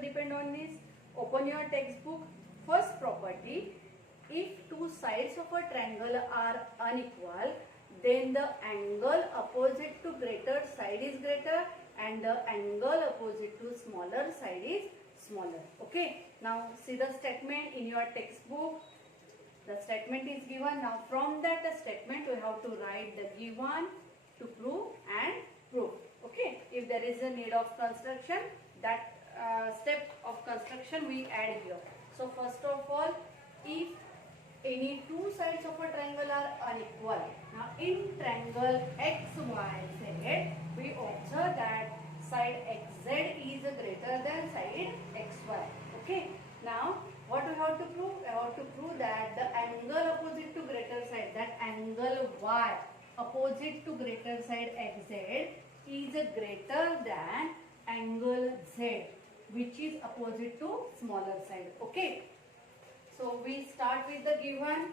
depend on this? Open your textbook. First property, if two sides of a triangle are unequal, then the angle opposite to greater side is greater and the angle opposite to smaller side is smaller. Okay. Now see the statement in your textbook. The statement is given. Now from that statement we have to write the given, to prove and prove. Okay. If there is a need of construction, that step of construction we add here. So first of all, if any two sides of a triangle are unequal. Now in triangle XYZ, we observe that side XZ is greater than side XY. Okay. Now what we have to prove? We have to prove that the angle opposite to greater side, that angle Y opposite to greater side XZ is greater than angle Z, which is opposite to smaller side. Okay. So we start with the given.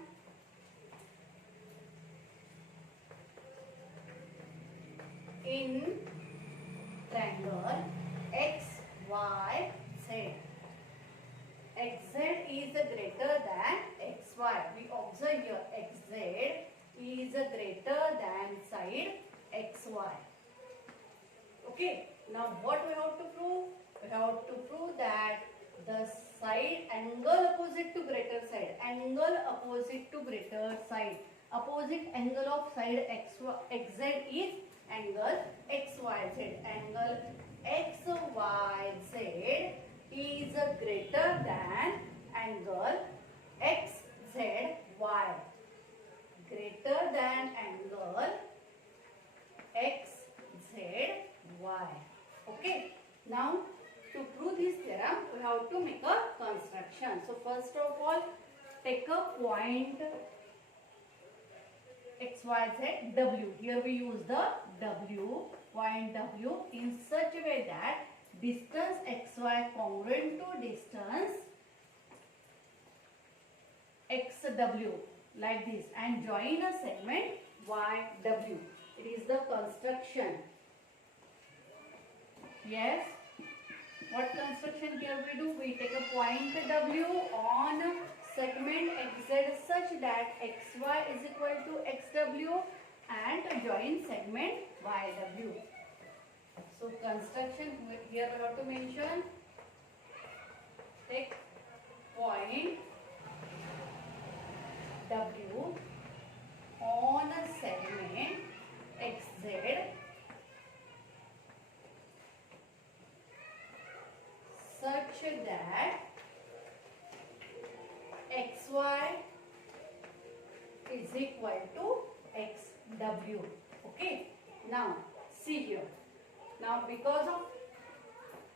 In triangle XYZ, XZ is greater than XY. We observe here XZ is greater than side XY. Okay. Now what we have to prove? We have to prove that the side angle opposite to greater side, angle opposite to greater side, opposite angle of side XZ is angle XYZ. Angle XYZ is greater than angle XZY. Greater than angle XZY. Okay. Now to prove this theorem, we have to make a construction. So first of all, take a point XYZ W. Here we use the W, point W, in such a way that distance XY congruent to distance XW, like this, and join a segment YW. It is the construction. Yes. What construction here we do? We take a point W on segment XZ such that XY is equal to XW and join segment YW. So construction here we have to mention, take point W on a segment XZ such that XY is equal to XW. Okay. Now see here. Now because of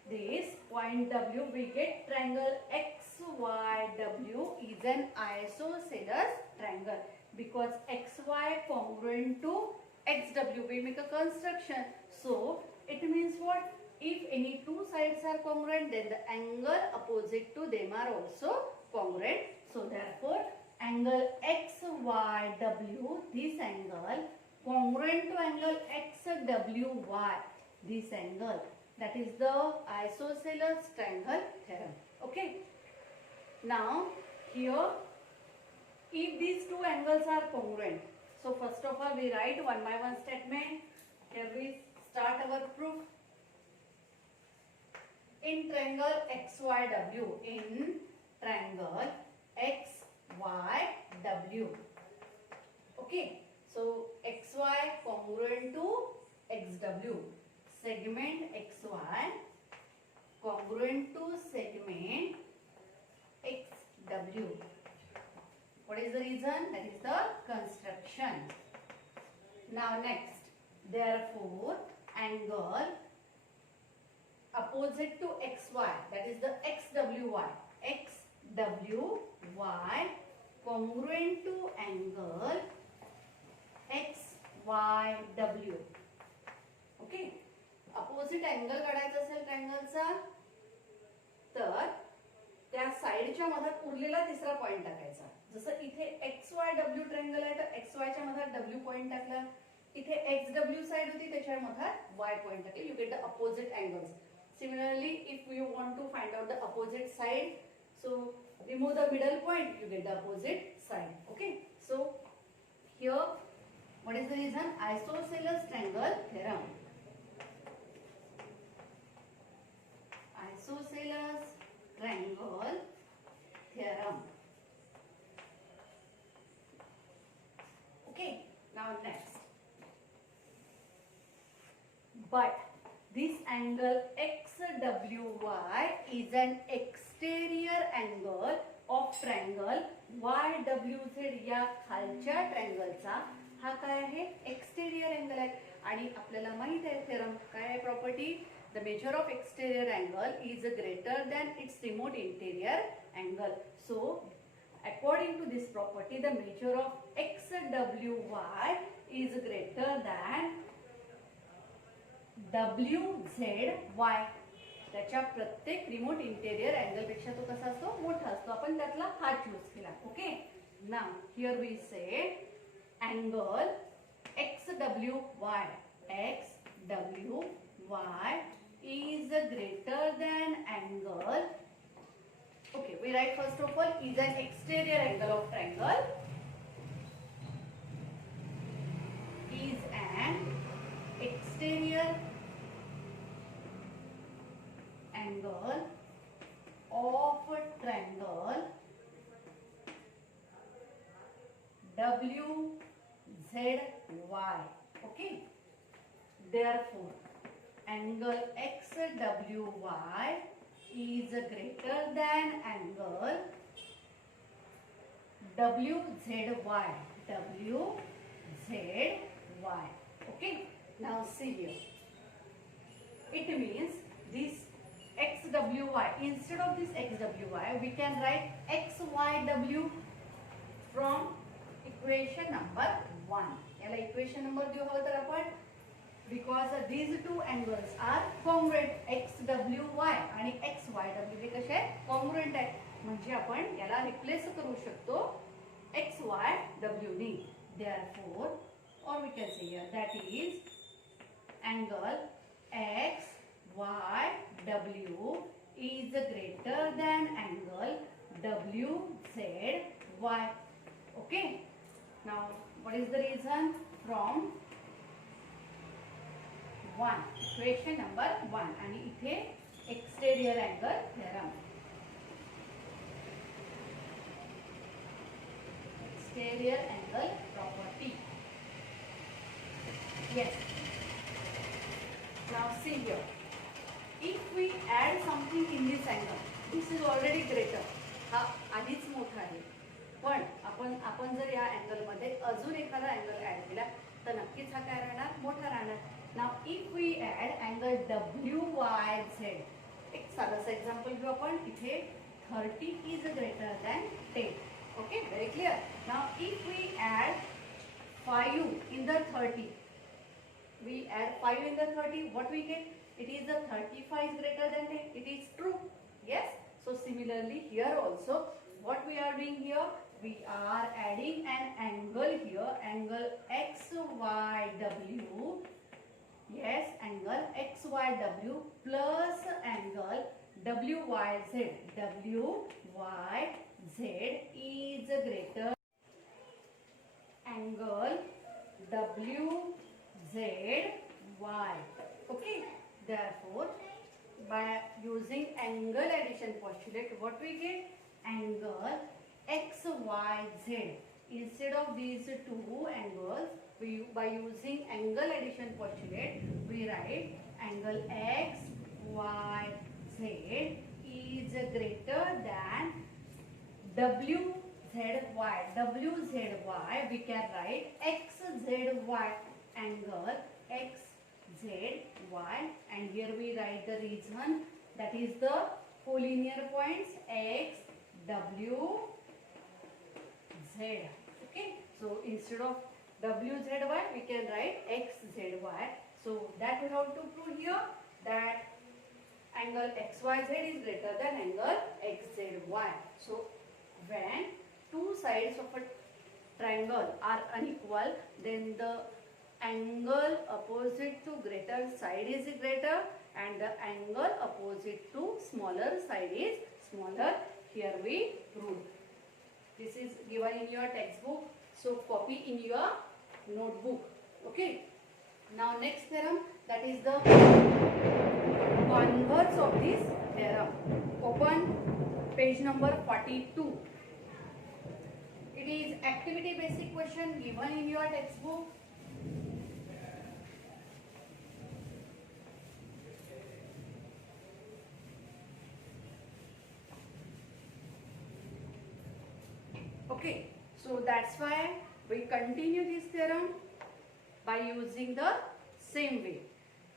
this point W, we get triangle XYW is an isosceles triangle. Because XY congruent to XW, we make a construction. So it means what? If any two sides are congruent, then the angle opposite to them are also congruent. So therefore, angle XYW, this angle, congruent to angle XWY, this angle. That is the isosceles triangle theorem. Okay. Now, here, if these two angles are congruent, so first of all, we write one by one statement. Here we start our proof. In triangle XYW, in triangle XYW. Okay. So XY congruent to XW. Segment XY congruent to segment XW. What is the reason? That is the construction. Now next, therefore, angle opposite to XY, that is the XWY. XWY congruent to angle XYW. Okay. Opposite angle काढायचा असेल ट्रायंगलचा तर त्या साइडच्या मधात उरलेला तिसरा point टाकायचा. जसं इथे XYW ट्रायंगल आहे तर XY च्या मधात W पॉइंट टाकला. इथे XW साइड होती त्याच्या मधात Y पॉइंट टाकले. You get the opposite angles. Similarly, if you want to find out the opposite side, so remove the middle point, you get the opposite side. Okay. So here, what is the reason? Isosceles triangle theorem. Isosceles triangle theorem. Okay. Now next. But this angle XWY is an exterior angle of triangle YWZ या खालच्या ट्रँगलचा हा काय आहे? Exterior angle आहे. आणि आपल्याला माहित आहे थेरम काय आहे property? The measure of exterior angle is greater than it's remote interior angle. So according to this property, the measure of XWY is greater than WZY. त्याच्या प्रत्येक रिमोट इंटेरियर अँगल पेक्षा तो कसा असतो? मोठा असतो. आपण त्यातला हा चूज केला. ओके. नाउ हियर वी से angle XWY is greater than angle. Okay, we write first of all is an exterior angle of triangle. Is an exterior angle of triangle WZY. Okay. Therefore, angle XWY is greater than angle WZY. Okay. Now see here. It means this XWY, instead of this XWY, we can write XYW from equation number 1. याला equation number देऊ हवं तर आपण, because these two angles are congruent. XWY आणि XYW हे कसे आहेत? congruent आहेत. म्हणजे आपण याला रिप्लेस करू शकतो XYW ने. Therefore, or we can say here that is angle XYW is greater than angle WZY. Okay. Now, what is the reason? From 1, equation number 1 आणि इथे exterior angle theorem. Exterior angle property. Yes. Now see here. If we add something in this angle, this is already greater. हा आधीच मोठा आहे. पण आपण जर या अँगल मध्ये अजून एखादा अँगल ऍड केला तर नक्कीच हा काय राहणार? मोठा राहणार. Now if we add angle WYZ, एक साधासा एक्झाम्पल घेऊ आपण. इथे 30 is greater than 10. Okay, very clear. Now if we add 5 in the 30, we add 5 in the 30, what we get? It is the 35 is greater than 10. It is true. Yes. So similarly here also, what we are doing here? We are adding an angle here, angle XYW. Yes, angle XYW plus angle WYZ. WYZ is greater angle WZY. Okay. Therefore, by using angle addition postulate, what we get? Angle XYZ. Instead of these two angles, by using angle addition postulate, we write angle XYZ is greater than WZY. WZY we can write XZY, angle XZY, and here we write the reason, that is the collinear points X, W, Z. Okay, so instead of WZY we can write XZY. So that we have to prove here that angle XYZ is greater than angle XZY. So when two sides of a triangle are unequal, then the angle opposite to greater side is greater and the angle opposite to smaller side is smaller. Here we prove. This is given in your textbook, so copy in your notebook. Okay. Now next theorem, that is the converse of this theorem. Open page number 42. It is activity basic question given in your textbook. Okay, so that's why we continue this theorem by using the same way.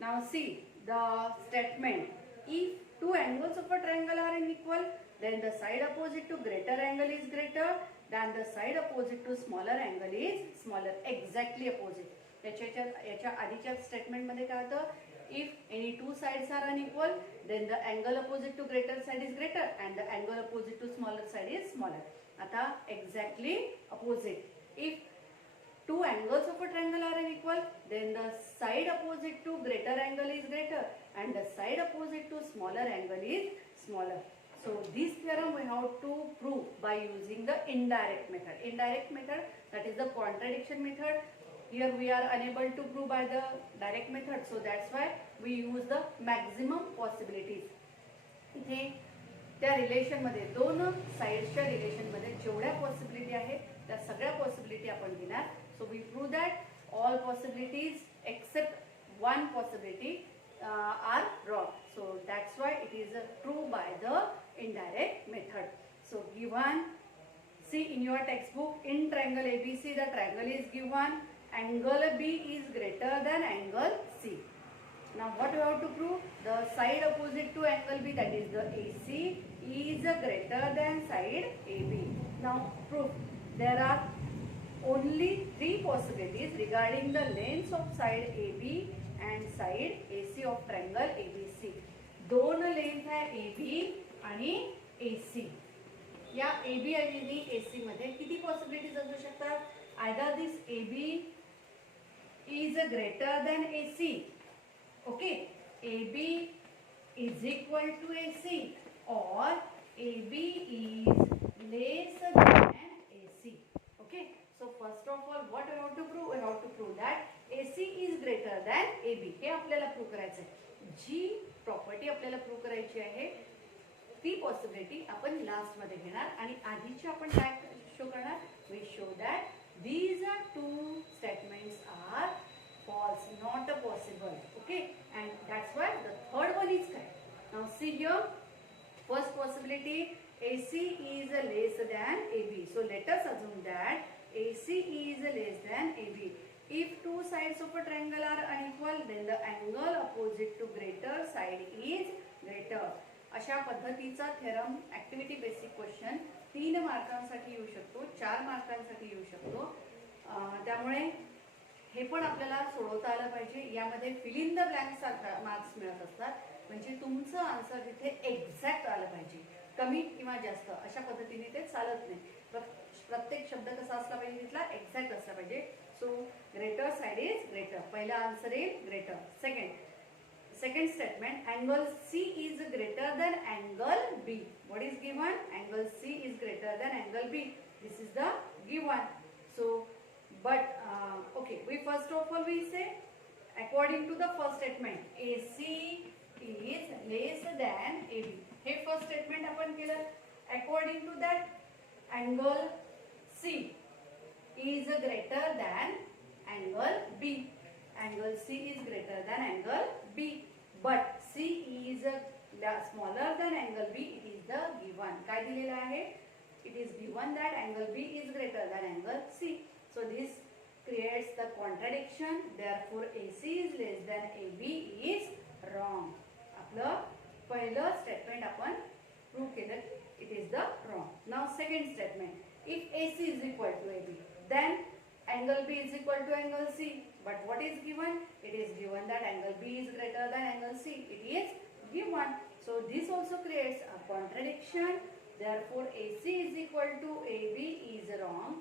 Now see the statement, if two angles of a triangle are unequal, then the side opposite to greater angle is greater than the side opposite to smaller angle is smaller. Exactly opposite. याच्या आधीच्या statement मध्ये काय होतं, if any two sides are unequal, then the angle opposite to greater side is greater and the angle opposite to smaller side is smaller. आता exactly opposite. If two angles of a triangle are unequal, then the side opposite to greater angle is greater and the side opposite to smaller angle is smaller. So this theorem we have to prove by using the indirect method. Indirect method, that is the contradiction method. Here we are unable to prove by the direct method, so that's why we use the maximum possibilities. इथे त्या relation मध्ये दोन साइड्सच्या relation मध्ये जेवढ्या possibility आहेत त्या सगळ्या possibility आपण घेणार. So we prove that all possibilities except one possibility are wrong. So that's why it is true by the indirect method. So given, see in your textbook, in triangle ABC the triangle is given, angle B is greater than angle C. Now what you have to prove? The side opposite to angle B, that is the AC, is greater than side AB. Now proof. There are only three possibilities regarding the lengths of side AB and side AC of triangle ABC. दोन length है AB आणि AC. या AB आणि AC मध्ये किती possibilities असू शकतात? Either this AB is greater than AC. Okay, AB is equal to AC or AB is less than AC. Okay, so first of all what we have to prove? We have to prove that AC is greater than AB. हे आपल्याला prove करायचं आहे. जी property आपल्याला prove करायची आहे ती possibility आपण last मध्ये घेणार आणि आधीची आपण काय शो करणार? We show that these are two statements are false, not possible. Okay, and that's why the third one is correct. Now see here, first possibility, AC is less than AB. So let us assume that AC is less than AB. If two sides of a triangle are unequal, then the angle opposite to greater side is greater. अशा पद्धतीचा theorem activity basic question 3 मार्कांसाठी येऊ शकतो, 4 मार्कांसाठी येऊ शकतो. त्यामुळे हे पण आपल्याला सोडवता आलं पाहिजे. यामध्ये फिल इन द ब्लँक सारखा मार्क्स मिळत असतात, म्हणजे तुमचं आन्सर तिथे एक्झॅक्ट आलं पाहिजे. कमी किंवा जास्त अशा पद्धतीने ते चालत नाही. प्रत्येक शब्द कसा असला पाहिजे, तिथला एक्झॅक्ट असला पाहिजे. So greater side is greater. पहिला answer is greater. Second statement, angle C is greater than angle B. What is given? Angle C is greater than angle B. This is the given. So, but okay, we first of all we say according to the first statement, AC is less than AB. हे first statement आपण केलं. According to that, angle C is greater than angle B. Angle C is greater than angle B. But C is smaller than angle B. It is the given. काय दिलेला आहे? It is given that angle B is greater than angle C. So this creates the contradiction. Therefore AC is less than AB is wrong. आपलं पहिलं statement आपण prove केलं. It is the wrong. Now second statement. If AC is equal to AB, then angle B is equal to angle C. But what is given? It is given that angle B is greater than angle C. It is given. So this also creates a contradiction. Therefore AC is equal to AB is wrong,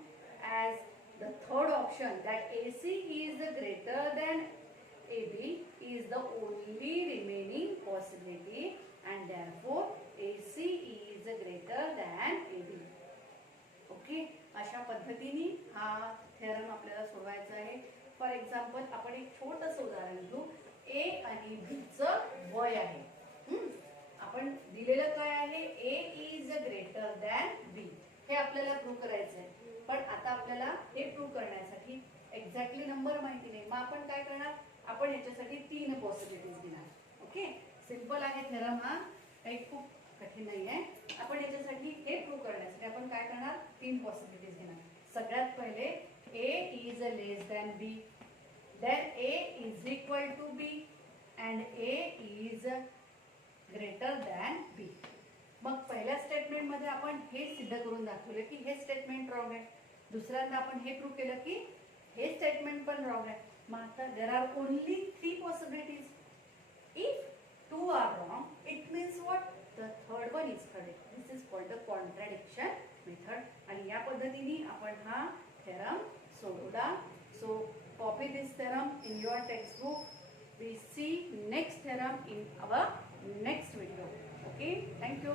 as The third option, that AC is greater than AB, is the only remaining possibility, and therefore AC is greater than AB. Okay, अशा पद्धतीने हा theorem आपल्याला सोडवायचा आहे. For example आपण एक छोटंसं उदाहरण घेऊ. ए आणि बी चं वय आहे. आपण दिलेलं काय आहे, ए इज ग्रेटर दॅन बी. हे आपल्याला प्रूव्ह करायचं आहे. पण आता आपल्याला हे प्रूव्ह करण्यासाठी एक्झॅक्टली नंबर माहिती नाही. मग आपण काय करणार, आपण याच्यासाठी 3 पॉसिबिलिटीज घेणार. ओके, सिंपल आहे थेरम हा, काही खूप कठीण नाही आहे. आपण याच्यासाठी हे प्रूव्ह करण्यासाठी आपण काय करणार, 3 पॉसिबिलिटीज घेणार. सगळ्यात पहिले A is less than B, then A is equal to B and A is greater than B. मग पहिल्या स्टेटमेंट मध्ये आपण हे सिद्ध करून दाखवलं की हे स्टेटमेंट रॉंग आहे. दुसऱ्यांदा आपण हे प्रूव्ह केलं की हे स्टेटमेंट पण रॉंग आहे. मग आता there are only 3 possibilities. If 2 are wrong, it means what, the third one is correct. This is called the contradiction method. आणि या पद्धतीने आपण हा थेरम सोडवला. So copy this theorem in your textbook. We see next theorem in our next video. Okay, thank you.